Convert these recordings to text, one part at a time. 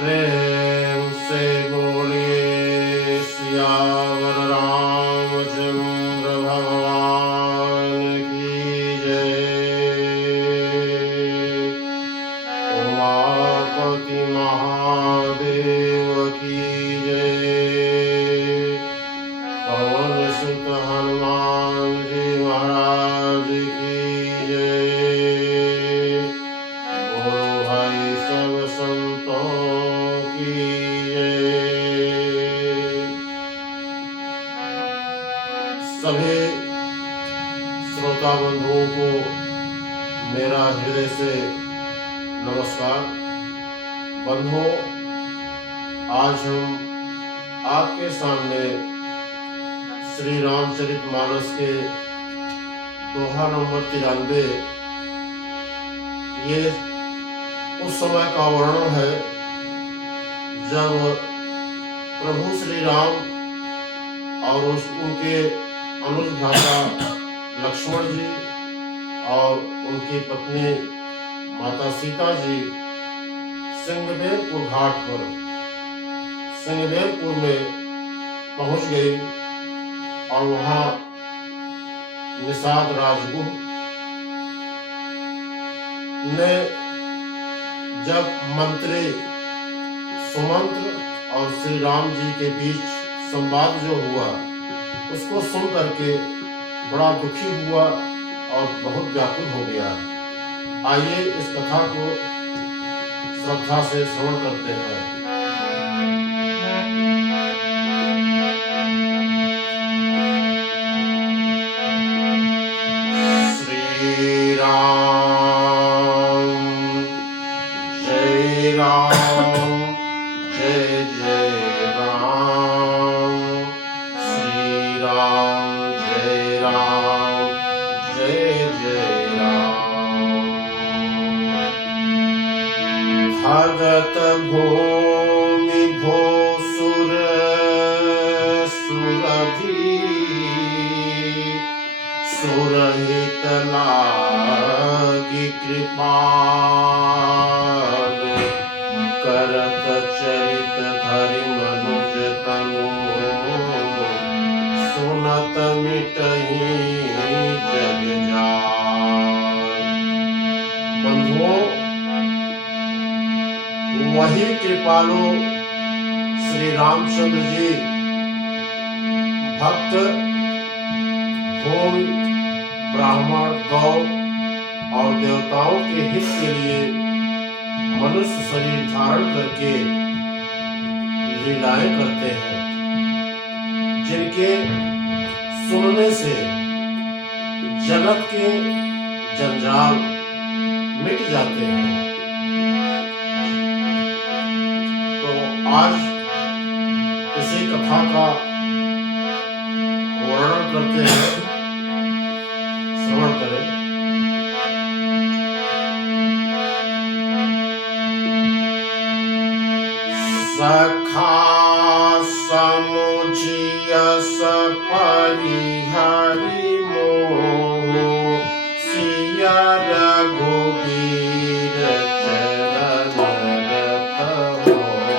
प्रेम से बोलिए सियावर रामचंद्र भगवान की जय। उमापति महादेव की जय। पवन सुत हनुमान जी महाराज की जय। बोलो भाई सब संतों की जय। सभी श्रोता बंधुओं को मेरा हृदय से नमस्कार। बंधुओं, आज हम आपके सामने श्री रामचरितमानस के दोहा नंबर 93 ये उस समय का वर्णन है जब प्रभु श्री राम और उनके अनुज भ्राता लक्ष्मण जी और उनकी पत्नी माता सीता जी सिंहवेरपुर घाट पर सिंहवेरपुर में पहुंच गए और वहां निषाद राजगुह ने जब मंत्री सुमंत्र और श्री राम जी के बीच संवाद जो हुआ उसको सुन करके बड़ा दुखी हुआ और बहुत व्याकुल हो गया। आइए इस कथा को श्रद्धा से श्रवण करते हैं। श्री राम जय राम जय जय राम। श्री राम जय जय राम। भगत भूमि भो सुर सुरधि सुरहित लागी कृपाल करत चरित धरि मनुज तनु सुनत मिटहि जग जाय। बंधुओं, वही कृपालु श्री रामचंद्र जी भक्त भूमि ब्राह्मण गौ और देवताओं के हित के लिए मनुष्य शरीर धारण करके लीलाएं करते हैं, जिनके सुनने से जगत के जंजाल मिट जाते हैं। तो आज इसी कथा का वर्णन करते हैं, श्रवण करें। सखा समुझियस परिहरि मोह सिया रघुबीर चरण रत मोह।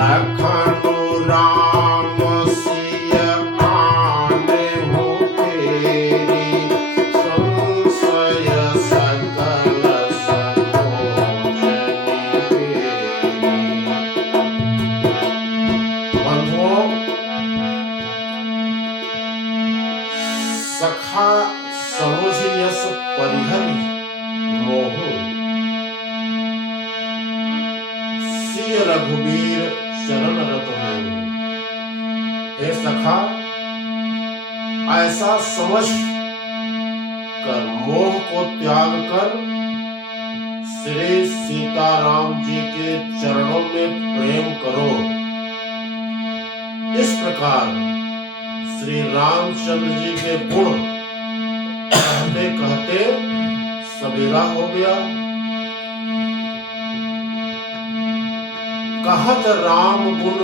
लखन राम सिय आने हो फेरी, संशय सकल सकोचनि फेरी। बंधुओं, सखा सरोज यस परिहरि मोहु, सिय रघुबीर शरण रत हों। हे सखा, ऐसा समझ कर मोह को त्याग कर श्री सीताराम जी के चरणों में प्रेम करो। इस प्रकार श्री रामचंद्र जी के गुण कहते कहते सवेरा हो गया। कहत राम गुण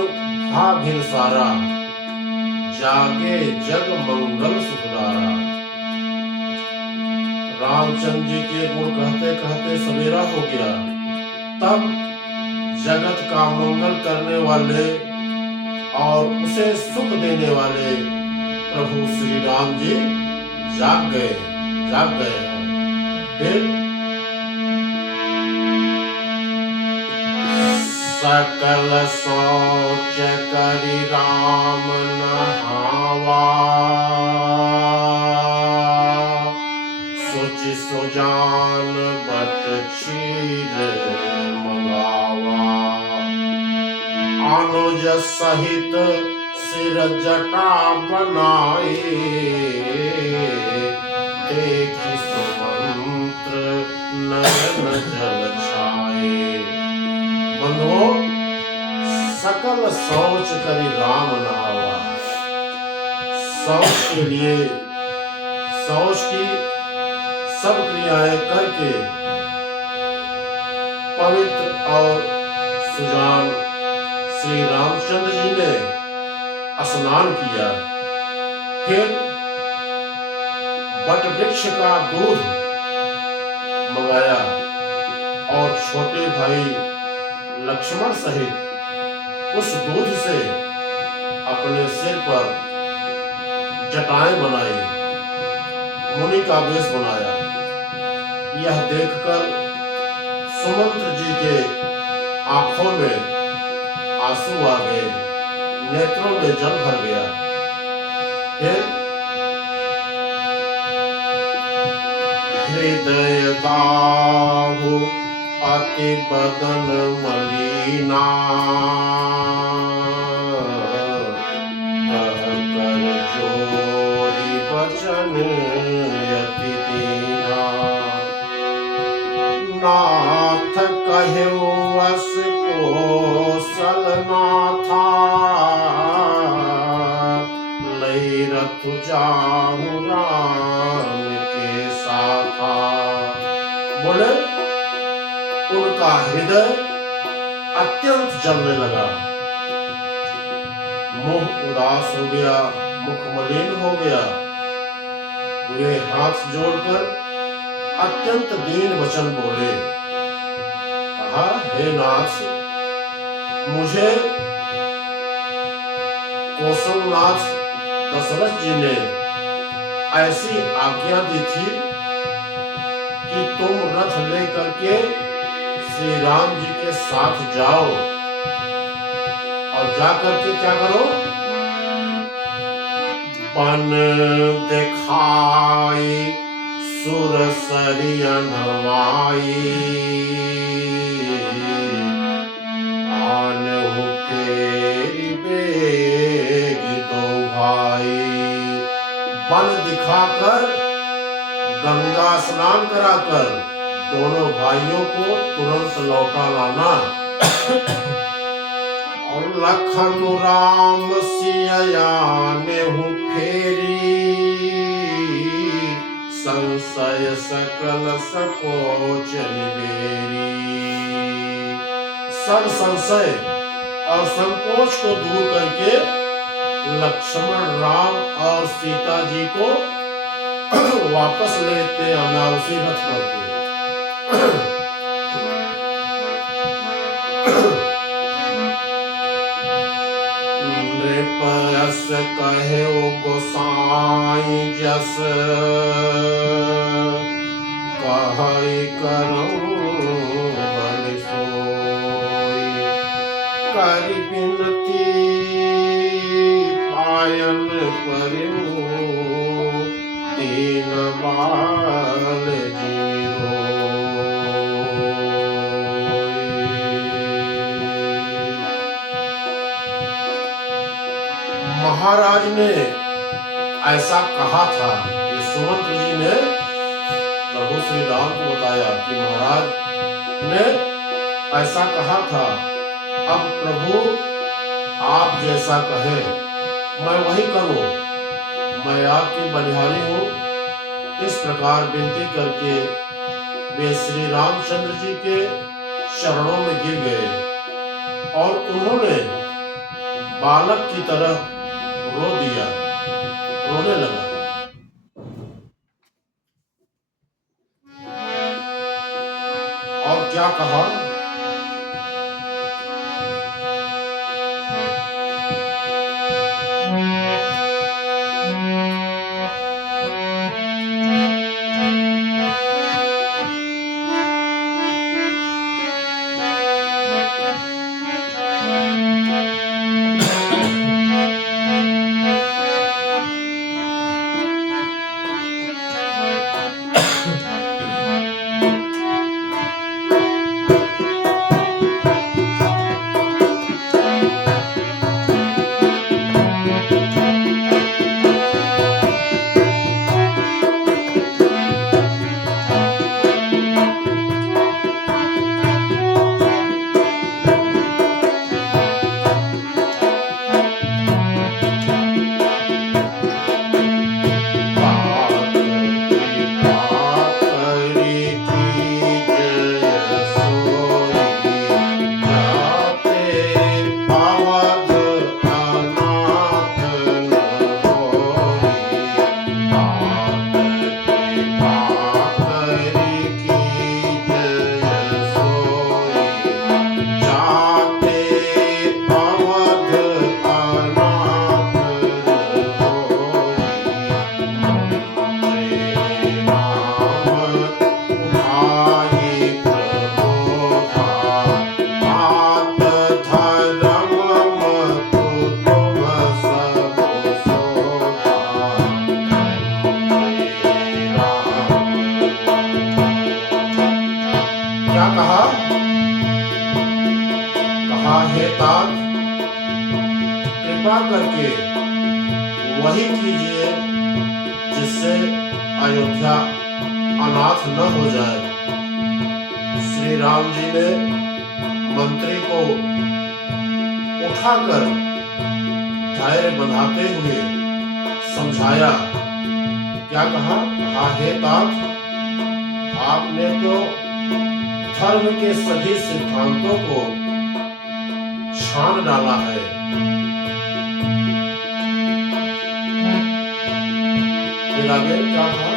भा भिन सारा, जागे जग मंगल सुखदारा। रामचंद्र जी के गुण कहते कहते सवेरा हो गया। तब जगत का मंगल करने वाले और उसे सुख देने वाले प्रभु श्री राम जी जाग गए हैं। फिर सकल सोच करि राम नहावा, सोचि सुजान बट क्षीर मंगावा। अनुज सहित सिर जटा बनाए, देखि सुमंत्र नयन जल छाए। बंधुओं, सकल शौच करि राम नहावा। शौच के लिए शौच की सब क्रियाएं करके पवित्र और सुजान श्री रामचंद्र जी ने स्नान किया। फिर बट वृक्ष का दूध मंगाया और छोटे भाई लक्ष्मण सहित उस दूध से अपने सिर पर जटाएं बनाई, मुनि का वेश बनाया। यह देखकर सुमंत्र जी के आंखों में आंसू आ गए, नेत्रों में जल भर गया। फिर हृदय दाहु अति बदन मलिना, कह कर जोरी बचन यति दीना। नाथ कहेउ अस कोसल नाथा, लई रथु जाहु राम के साथा। बोले उनका हृदय अत्यंत जलने लगा, मुंह उदास हो गया, मुख मलिन हो गया। वे हाथ जोड़कर अत्यंत दीन वचन बोले, कहा, हे नाथ, मुझे कौशलनाथ दशरथ जी ने ऐसी आज्ञा दी थी कि तुम रथ लेकर के श्री राम जी के साथ जाओ और जाकर के क्या करो, बन दिखाई सुरसरी अनवाई, आनहु फेरि बेगी दो भाई। बन दिखाकर गंगा स्नान कराकर दोनों भाइयों को तुरंत लौटा लाना। और लखन राम सिया नेहु फेरी, संशय सकल सकोच निबेरी। सब संशय और संकोच को दूर करके लक्ष्मण, राम और सीता जी को वापस लेते आना उसी रथ पर। नृपयस कहे ओ गोसाई जस कहई करऊं बल सोई कर बिनती पायन परिऊ तीन बाल जीरो महाराज ने ऐसा कहा था। ये सुमंत्र जी ने प्रभु श्री राम को बताया कि महाराज ने ऐसा कहा था, अब प्रभु आप जैसा कहे मैं वही करूं, मैं आपकी बलिहारी हूं। इस प्रकार विनती करके वे श्री रामचंद्र जी के चरणों में गिर गए और उन्होंने बालक की तरह रो दिया, रोने लगा। और क्या कहा, हे तात कृपा करके वही कीजिए जिससे अयोध्या अनाथ न हो जाए। श्री राम जी ने मंत्री को उठाकर धैर्य बंधाते हुए समझाया। क्या कहा, हे तात आपने तो धर्म के सभी सिद्धांतों को छान डाला है। फिर आगे क्या कहा,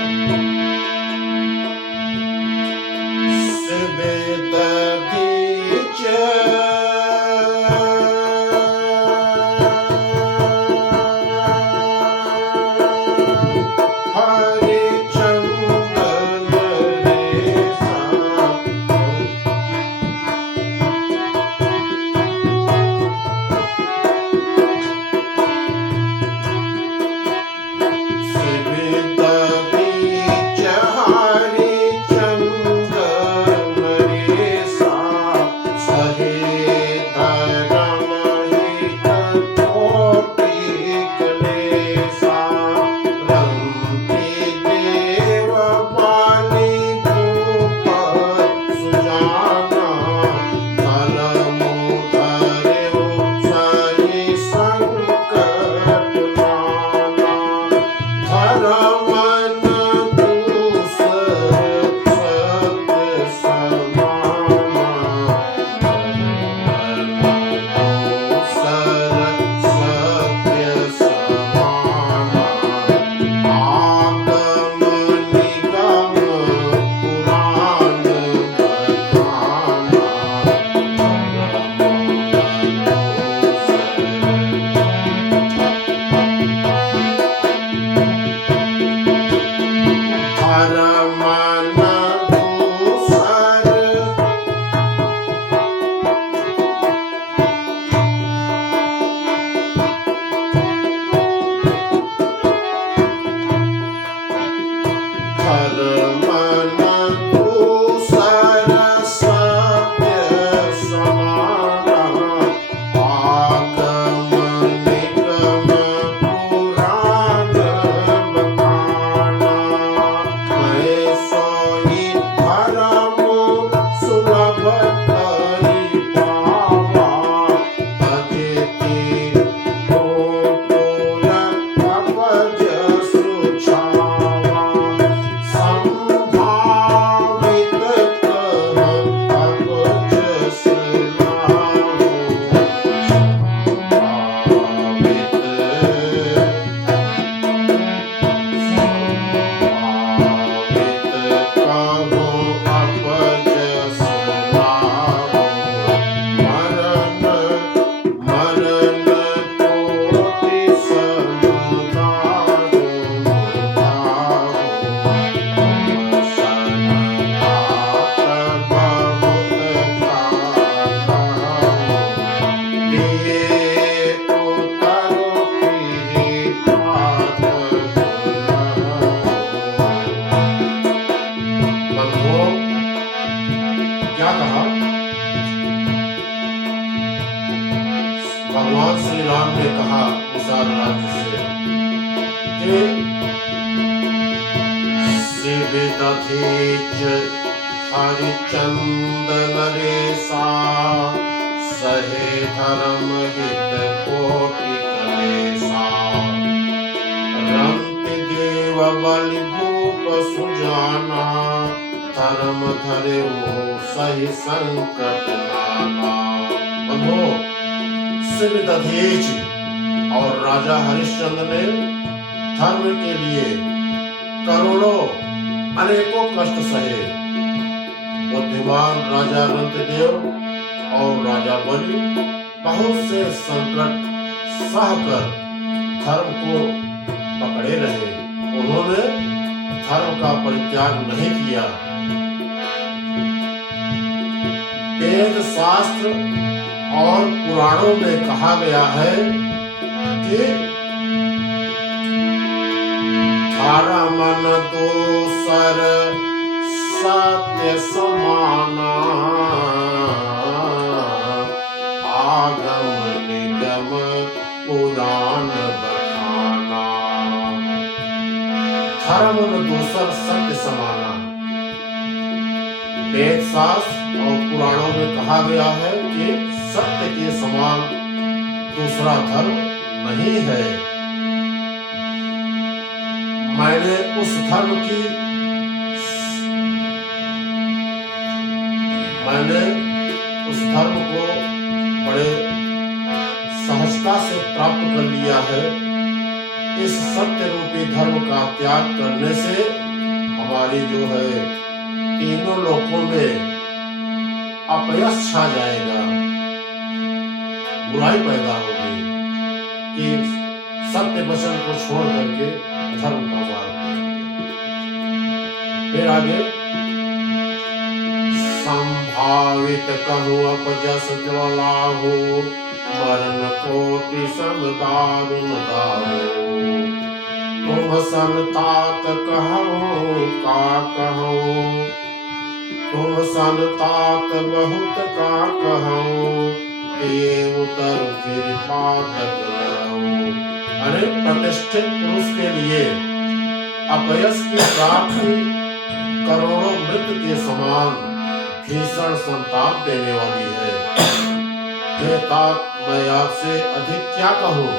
ये उतर फिरी तात बंधुओं, क्या कहा? भगवान श्री राम ने कहा निषाद राज से कि शिविदधीच हरिचंदन रेसा सहे धर्म हित कोटि क्लेशा रंति देव बलि भूप सुजाना धर्म धरे सही संकट नाना। बंधो, शिविदधीच और राजा हरिश्चंद्र ने धर्म के लिए करोड़ों अनेकों कष्ट सहे। बुद्धिमान राजा रंतदेव और राजा बलि बहुत से संकट सहकर धर्म को पकड़े रहे। उन्होंने धर्म का परित्याग नहीं किया। वेद शास्त्र और पुराणों में कहा गया है कि धर्म न दोसर सत्य समाना आगम निगम पुराण बखाना। धर्म न दोसर सत्य समाना, वेद शास्त्र और पुराणों में कहा गया है कि सत्य के समान दूसरा धर्म नहीं है। मैंने उस धर्म को बड़े सहजता से प्राप्त कर लिया है। इस सत्य रूपी धर्म का त्याग करने से हमारी जो है तीनों लोकों में अपयश छा जाएगा, बुराई पैदा होगी कि सत्य वचन को छोड़ करके धर्म का मार्ग। फिर आगे, संभावित कहूँ अपजस ज्वलाहो मरण कोटि सम दारुण दाहो तुम संतात कहो का कहो तुम संतात बहुत का कहो ये उतर फिर पातक रहो। अरे प्रतिष्ठित पुरुष के लिए अपयश की प्राप्ति करोड़ों मृत्यु के समान भीषण संताप देने वाली है। हे तात, मैं आपसे अधिक क्या कहूँ,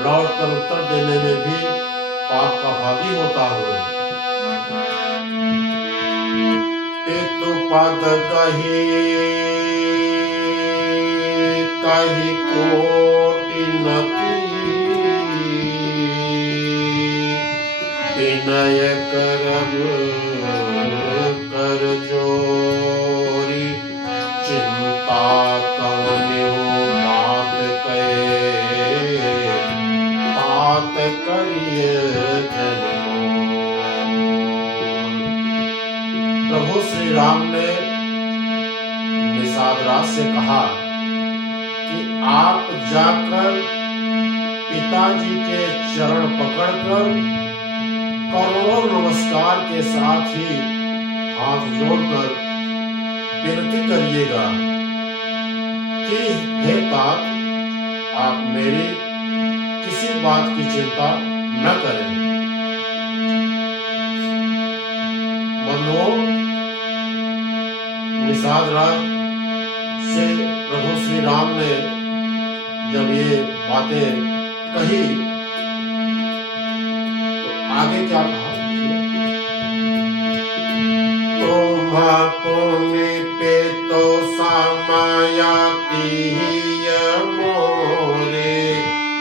लौट कर उत्तर देने में भी पाप का भागी होता हूँ। पितु पद कही कही कोटि नति विनय करब कर जोरी चिंता कवन्यो बात कहे बात करिए जन्मों। प्रभु श्री राम ने निषाद राज से कहा कि आप जाकर पिताजी के चरण पकड़कर करोड़ों नमस्कार के साथ ही हाथ जोड़कर विनती करिएगा कि हे तात, आप मेरी किसी बात की चिंता न करें। बंधुओं, निषाद राज से प्रभु श्री राम ने जब ये बातें कही तो आगे क्या कहा? पुनि पे तो समायाति मोरे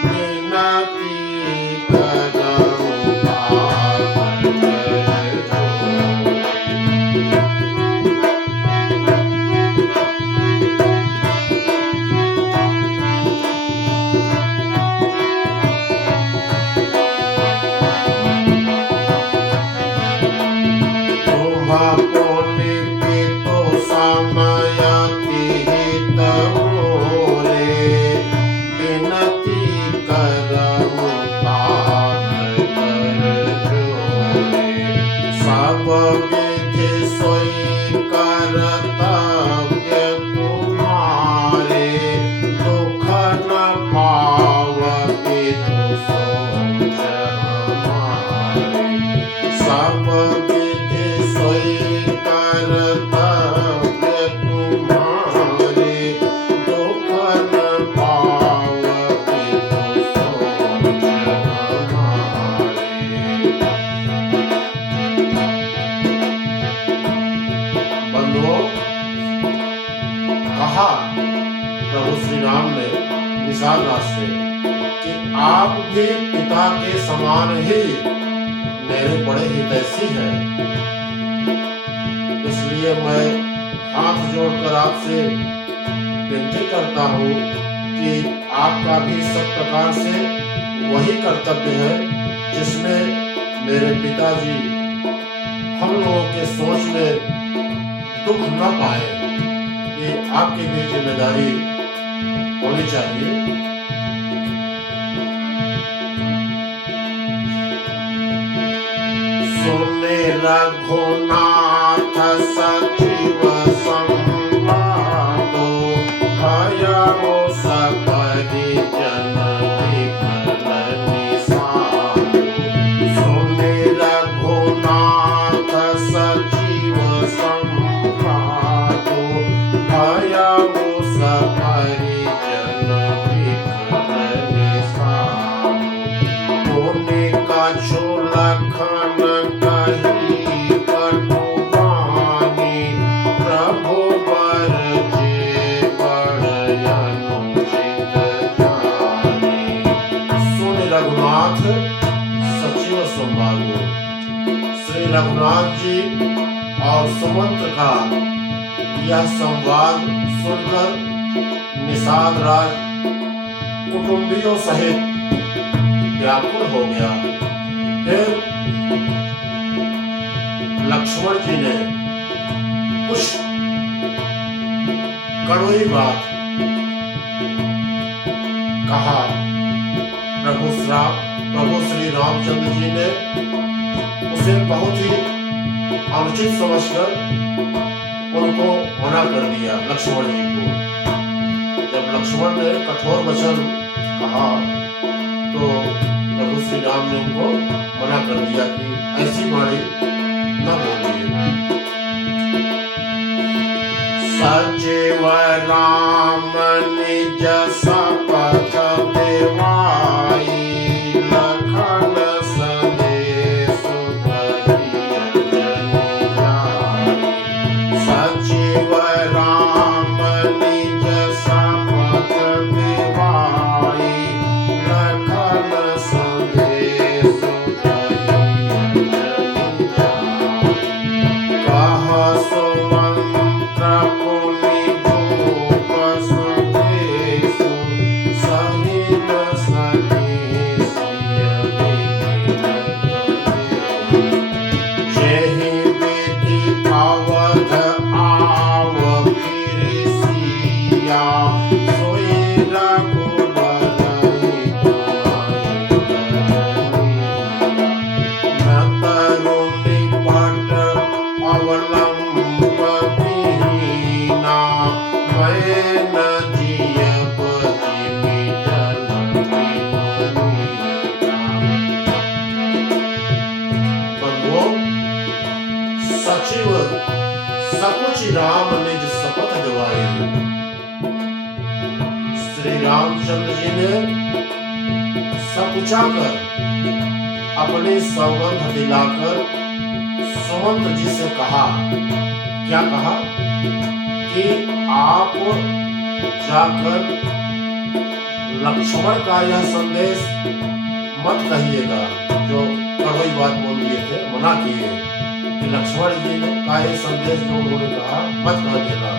विनती करऊं बात पावती तो सोच हमारी। सब विधि सोई कर्तव्य तुम्हारे, दुख न पावती तो सोच हमारी। बंधुओं, कहा प्रभु श्री राम ने निषाद राज से कि आप भी पिता के समान ही मेरे बड़े हितैषी हैं, इसलिए मैं हाथ जोड़कर आपसे विनती करता हूँ कि आपका भी सब प्रकार से वही कर्तव्य है जिसमें मेरे पिताजी हम लोगों के सोच में दुख न पाए। ये आपकी भी जिम्मेदारी होनी चाहिए। सुने रघुनाथ सचिव संवादो, भयउ सकहि जन विकल निषादो। सुने रघुनाथ सचिव संवादो, भयउ सकहि जन विकल निषादो। पुनि कछु लखन कही कटु बानी, प्रभु बर जे बड़ अनुचित जानी। सुन रघुनाथ सचिव संवादो। श्री रघुनाथ जी और सुमंत्र का यह संवाद सुनकर निषाद राज कुटुंबियों सहित व्याकुल हो गया। फिर लक्ष्मण जी ने कुछ कड़वी बात कहा। प्रभु श्री रामचंद्र जी ने उसे बहुत ही अनुचित समझकर उनको मना कर दिया, लक्ष्मण जी को। जब लक्ष्मण ने कठोर वचन कहा तो प्रभु श्री राम ने उनको मना कर दिया कि ऐसी वाणी न बोलिए। सचिव राम निज शपथ देवाई, लखन संदेश कहि अंजनी जाई। सचिव राम निज शपथ देवाई, लखन संदेश कहि अंजनी जाई। कह सुमंत्र पुनि भूप स्वदेशु, सहि न सहि सिय बिकिन गए। जेहि विधि अवध आव फिर सिया, सोई रघुबर हित अहि करनिया। न तरुनि पट अवलंब दीना, मैं न जियब जिमि जन बिनु मीना। बंधुओं, सचिव सकुचि राम निज शपथ दिवाई। श्री रामचंद्र जी ने सकुचा कर अपनी सौगंध दिलाकर सुमंत्र जी से कहा। क्या कहा कि आप जाकर लक्ष्मण का यह संदेश मत कहिएगा, जो कड़वी बात बोल दिए थे, मना किए कि लक्ष्मण जी ने का ये संदेश जो उन्होंने कहा मत कहिएगा।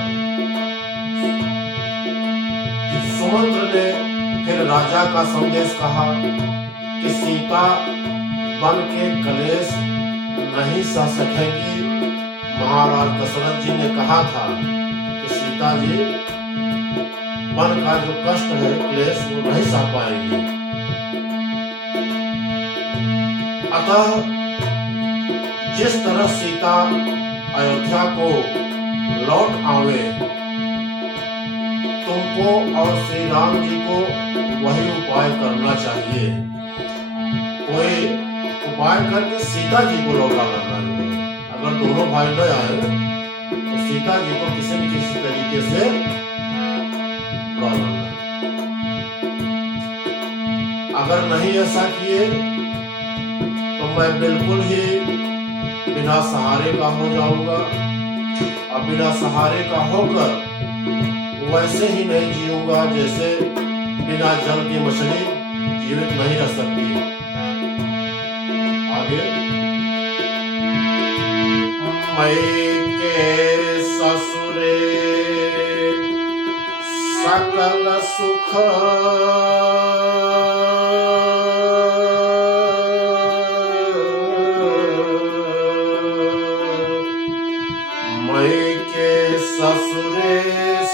सुमंत्र ने फिर राजा का संदेश कहा कि सीता वन के कलेश नहीं सह सकेंगी। महाराज दशरथ जी ने कहा था कि सीता जी वन का जो कष्ट है, क्लेश, वो नहीं सह पाएंगी। अतः जिस तरह सीता अयोध्या को लौट आवे, तुमको और श्री राम जी को वही उपाय करना चाहिए। कोई उपाय करके सीता जी को लौटा लाना है। अगर दोनों भाई न आए तो सीता जी को किसी न किसी तरीके से लौटा लाना है। अगर नहीं ऐसा किए तो मैं बिल्कुल ही बिना सहारे का हो जाऊंगा, और बिना सहारे का होकर वैसे ही नहीं जीऊंगा जैसे बिना जल की मछली जीवित नहीं रह सकती। आगे, मैके ससुरे सकल सुख मैके ससुरे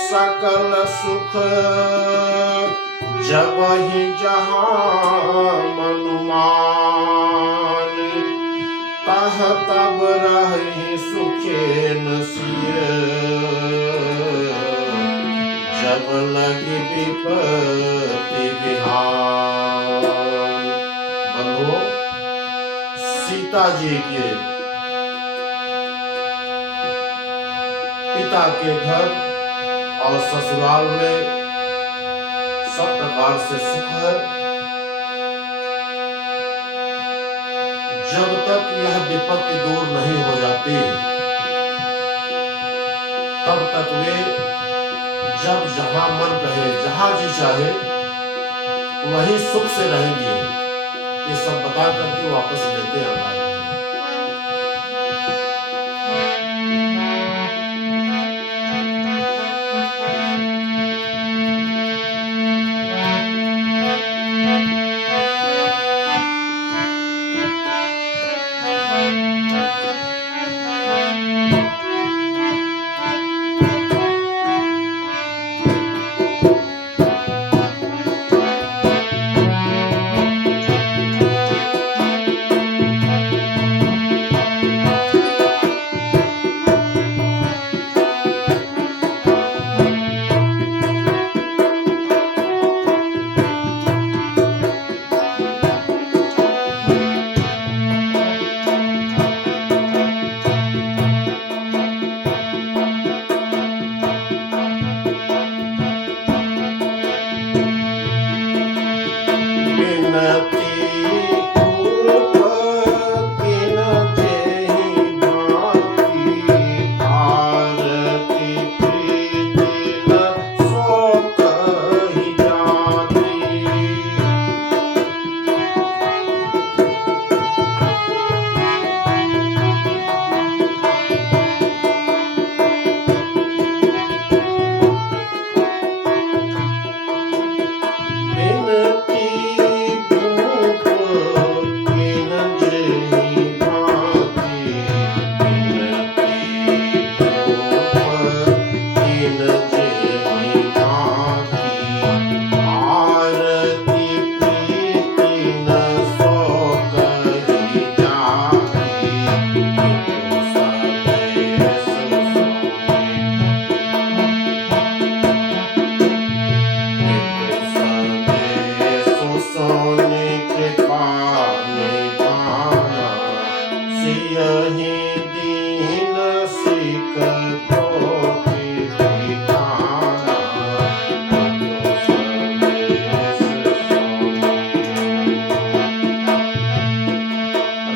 सकल सुख जब ही जहाँ मनुमान तह तब रही सुखे नसिय जब लगी विपत्ति विहार। बंधुओं, सीता जी के पिता के घर और ससुराल में सब प्रकार से सुख है। जब तक यह विपत्ति दूर नहीं हो जाती तब तक वे जब जहां मन कहे जहां जी चाहे वही सुख से रहेंगे। ये सब बता करके वापस लेते आना है।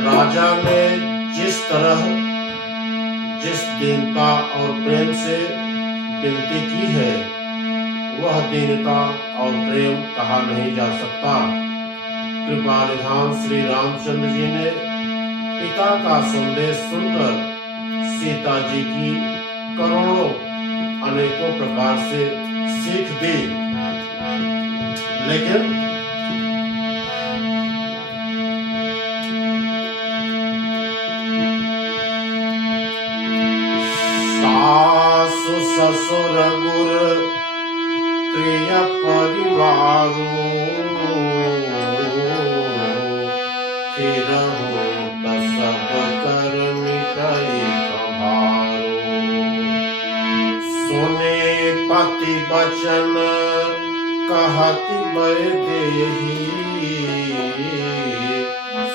राजा ने जिस तरह जिस दीनता और प्रेम से विनती की है वह दीनता और प्रेम कहा नहीं जा सकता। कृपा निधान श्री रामचंद्र जी ने पिता का संदेश सुनकर सीता जी की करोड़ों अनेकों प्रकार से सीख दी, लेकिन सासु ससुर गुर प्रिय परिवारो फिरहु त सब कर मिटई कभारो। सुने पति बचन कहत वैदेही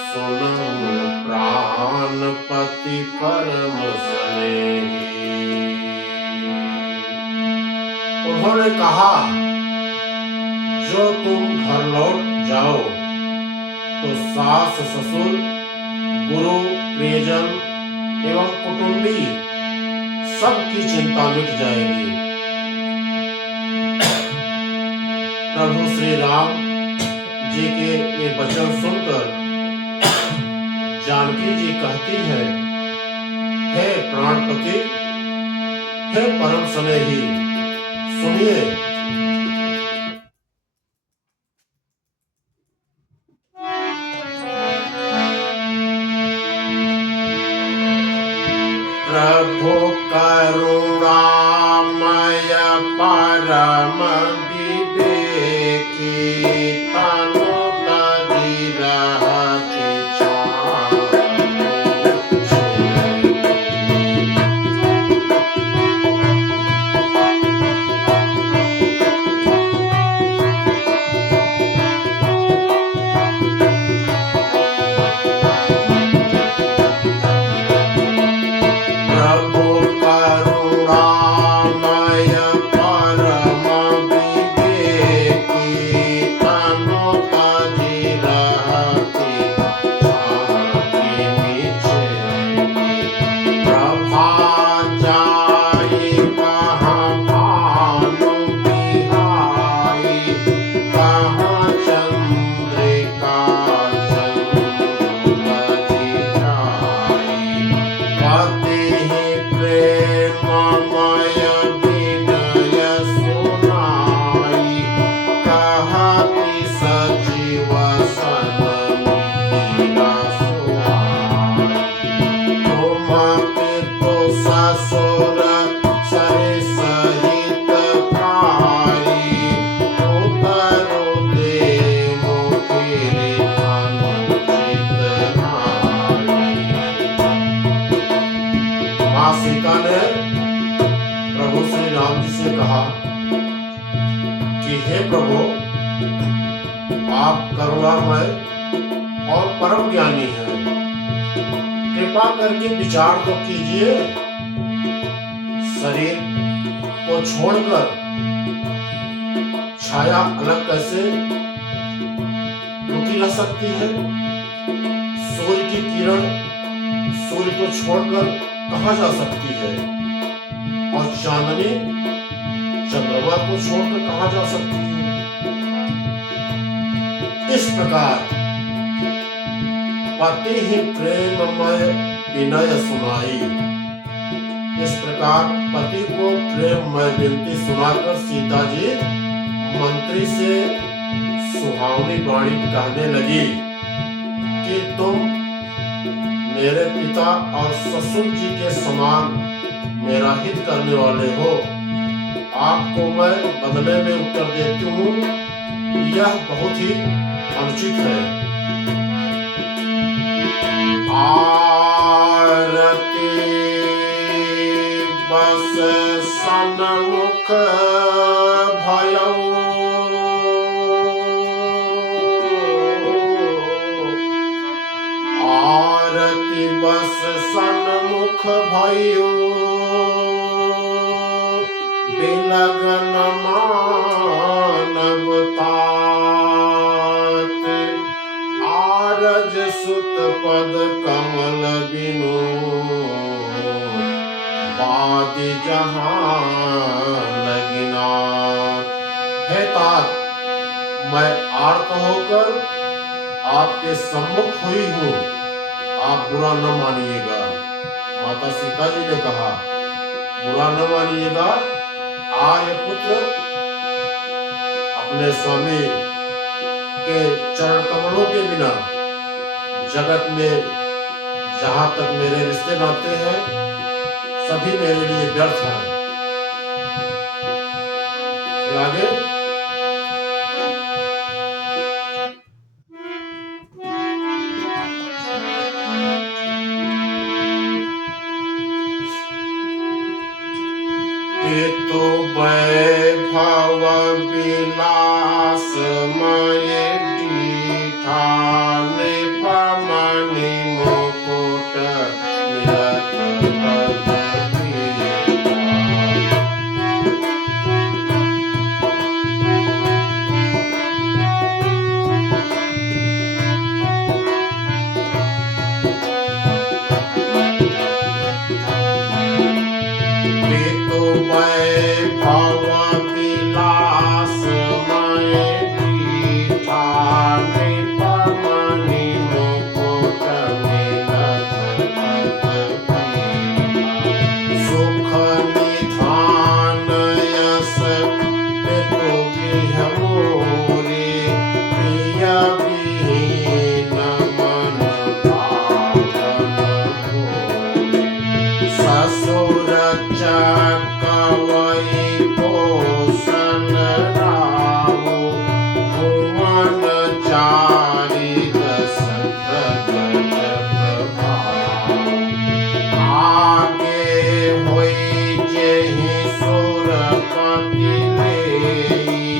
सुनहु प्राणपति परम स्नेही। उन्होंने कहा, जो तुम घर लौट जाओ तो सास ससुर, गुरु, प्रियजन एवं कुटुंबी सबकी चिंता मिट जाएगी। प्रभु श्री राम जी के ये वचन सुनकर जानकी जी कहती है, हे प्राणपति, हे परम स्नेही, सुनिए। प्रभु करुणामय परम विवेकी तनु तजी रहति सीता ने प्रभु श्री राम जी से कहा कि हे प्रभु, आप करुणामय और परम ज्ञानी हैं, कृपा करके विचार तो कीजिए। शरीर को छोड़कर छाया अलग कैसे रुकी रह सकती है? सूर्य की किरण सूर्य को छोड़कर कहां जा सकती है? और चांदनी चंद्रमा को छोड़कर कहां जा सकती है? इस प्रकार पति ही प्रेममय विनय सुनाई। इस प्रकार पति को प्रेममय विनती सुनाकर सीता जी मंत्री से सुहावनी वाणी कहने लगी कि तुम मेरे पिता और ससुर जी के समान मेरा हित करने वाले हो। आपको मैं बदले में उत्तर देती हूँ, यह बहुत ही अनुचित है। आरती बस सन्मुख भयो बस सन्मुख भयो बिलगन मानव तात। आरज सुत पद कमल बिनु बादि जहां लगिना। हे तात, मैं आर्त होकर आपके सम्मुख हुई हूँ, आप बुरा न मानिएगा। माता सीता जी ने कहा, बुरा न मानिएगा। आर्यपुत्र अपने स्वामी के चरण कमलों के बिना जगत में जहां तक मेरे रिश्ते नाते हैं सभी मेरे लिए व्यर्थ हैं। आगे तो वैभव भव विलास मय दीठा निपमणि मुकुट मिलत पद पीठा। भव विलास मय दीठा निपमणि मुकुट मिलत पद पीठा। सुख निधान यस पितु गृह मोरे प्रिय विहीन मन भावन भोरे। ससुर कवई पोषण राहु भुवन चारि दस प्रगट प्रभाव। आगे होई जेहि सुरपति लेई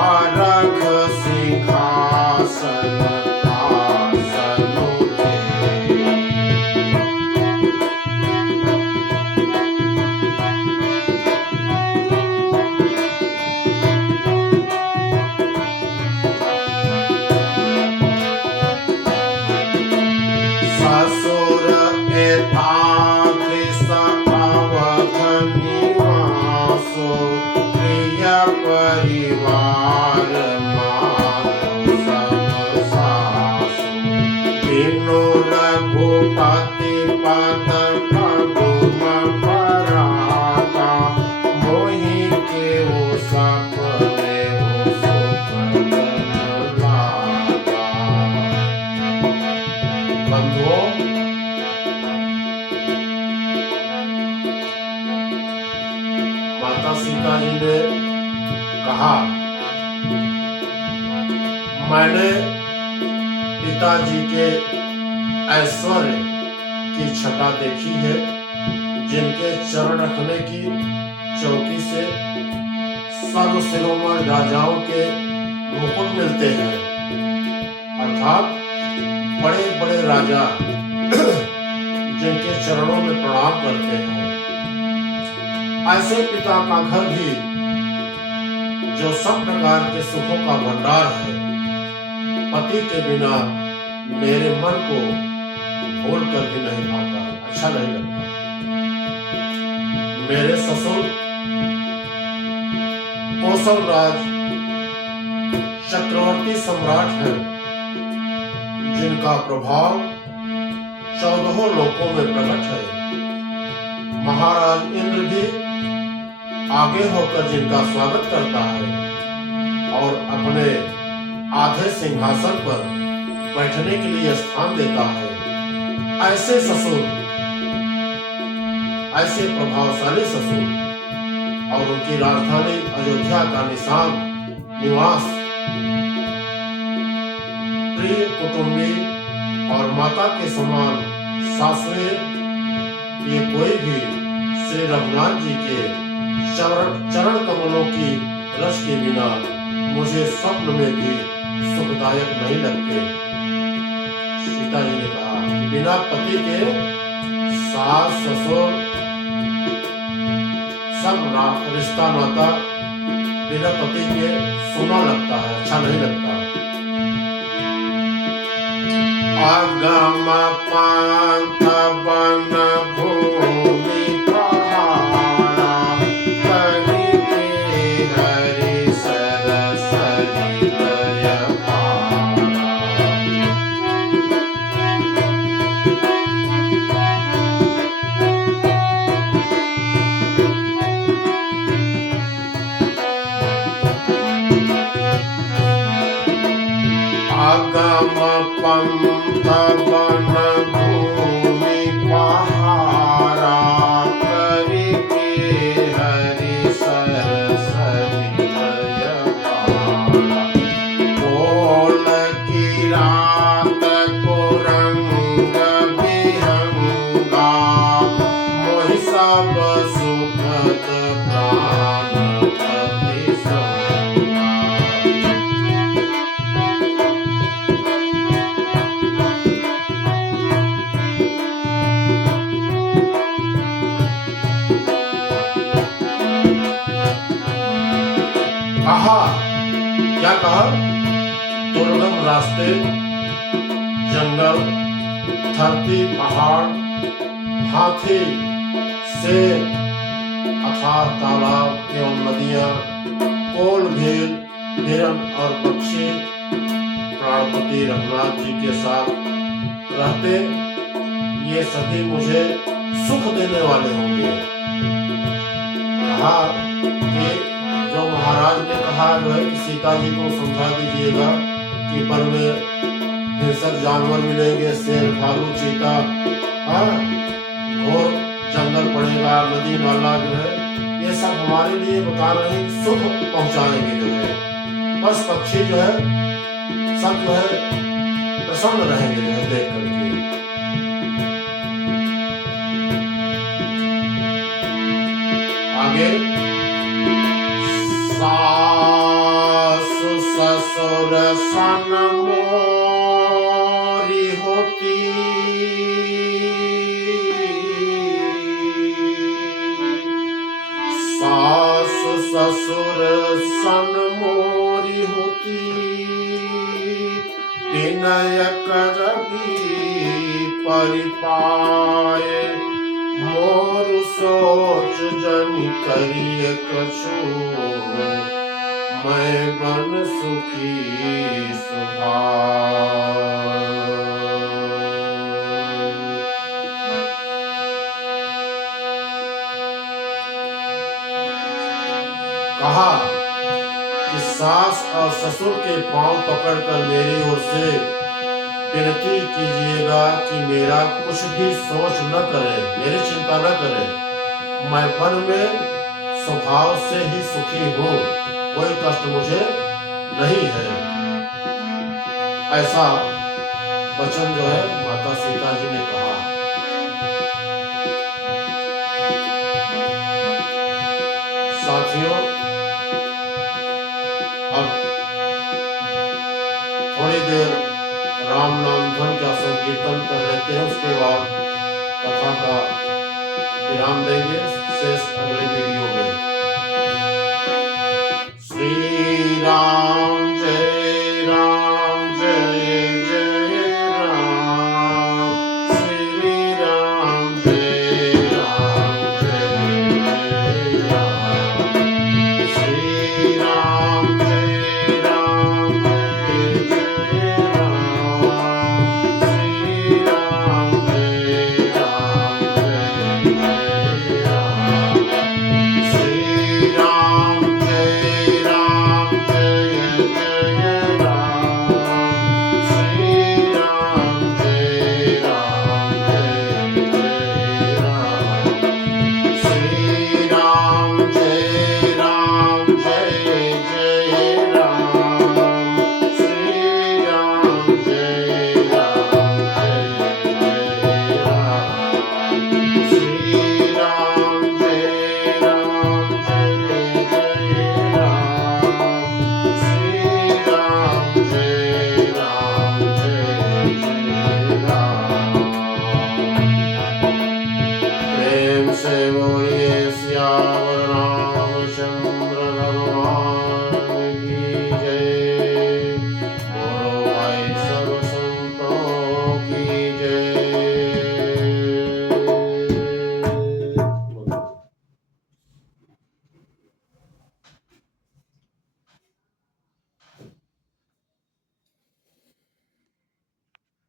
अरघ सिंहासन आसनु देई। ससुर एतादृश अवध निवासो प्रिय परिवार मातु सम सासु। बिनु रघुपति पद पदुम परागा मोहि केहु सपने सुख लागा। बंधुओं, माता सीता जी ने कहा, मैंने पिताजी के ऐश्वर्य की छटा देखी है, जिनके चरण रखने की चौकी से सर्व शिरोमणि राजाओं के मुकुट मिलते हैं। अर्थात बड़े बड़े राजा जिनके चरणों में प्रणाम करते हैं। ऐसे पिता का घर भी जो सब प्रकार के सुखों का भंडार है, पति के बिना मेरे मन को भूल कर भी नहीं भाता, अच्छा नहीं लगता। मेरे ससुर कौशल राज चक्रवर्ती सम्राट हैं, जिनका प्रभाव 14 लोकों में प्रकट है। महाराज इंद्र भी आगे होकर जिनका स्वागत करता है और अपने आधे सिंहासन पर बैठने के लिए स्थान देता है। ऐसे ससुर, ऐसे प्रभावशाली ससुर और उनकी राजधानी अयोध्या का निवास प्रिय कुटुंबी और माता के समान सासुए, ये कोई भी श्री रघुनाथ जी के चरण कमलों की रस के बिना मुझे स्वप्न में भी सुखदायक नहीं लगते। सीता जी ने कहा कि बिना पति के सास ससुर सब रिश्ता नाता बिना पति के सुना लगता है, अच्छा नहीं लगता। आगम पंथ वन भूमि पहाड़ा करिके हरि सरस हृदय पारा। आगम पंथ वन भूमि पहाड़ा करिके हरि सरस हृदय पारा। बोल की रात को रंग बिहंगा मोहि सब सुखद प्राण पति दुर्गम रास्ते, जंगल, धरती, पहाड़, हाथी, शेर, अथाह तालाब एवं नदियां, कोल भेल, हिरण और पक्षी प्राणपति रघुनाथ जी के साथ रहते, ये सभी मुझे सुख देने वाले होंगे। कहा कि जो महाराज ने कहा जो है कि सीता जी को समझा दीजिएगा कि वन में हिंसक जानवर मिलेंगे, शेर, भालू, चीता, घोर जंगल पड़ेगा, नदी नाला जो है ये सब हमारे लिए बता रहे हैं कि सुख पहुंचाएंगे जो है। बस पक्षी जो है सब जो है प्रसन्न रहेंगे जो है देख करके। आगे सास ससुर सन मोरी होती, सास ससुर सन मोरी होती, विनय करबी परिपाए, मोर सोच जनि करिय कछु, मैं बन सुखी सुभाए। कहा कि सास और ससुर के पांव पकड़कर मेरी ओर से विनती कीजिएगा कि मेरा कुछ भी सोच न करे, मेरी चिंता न करे, मैं वन में स्वभाव से ही सुखी हूँ, कोई कष्ट मुझे नहीं है। ऐसा वचन जो है माता सीता जी ने कहा। साथियों, अब थोड़ी देर राम नाम धन का संकीर्तन कर लेते हैं, उसके बाद कथा का विराम देंगे, शेष अगले वीडियो में। श्री राम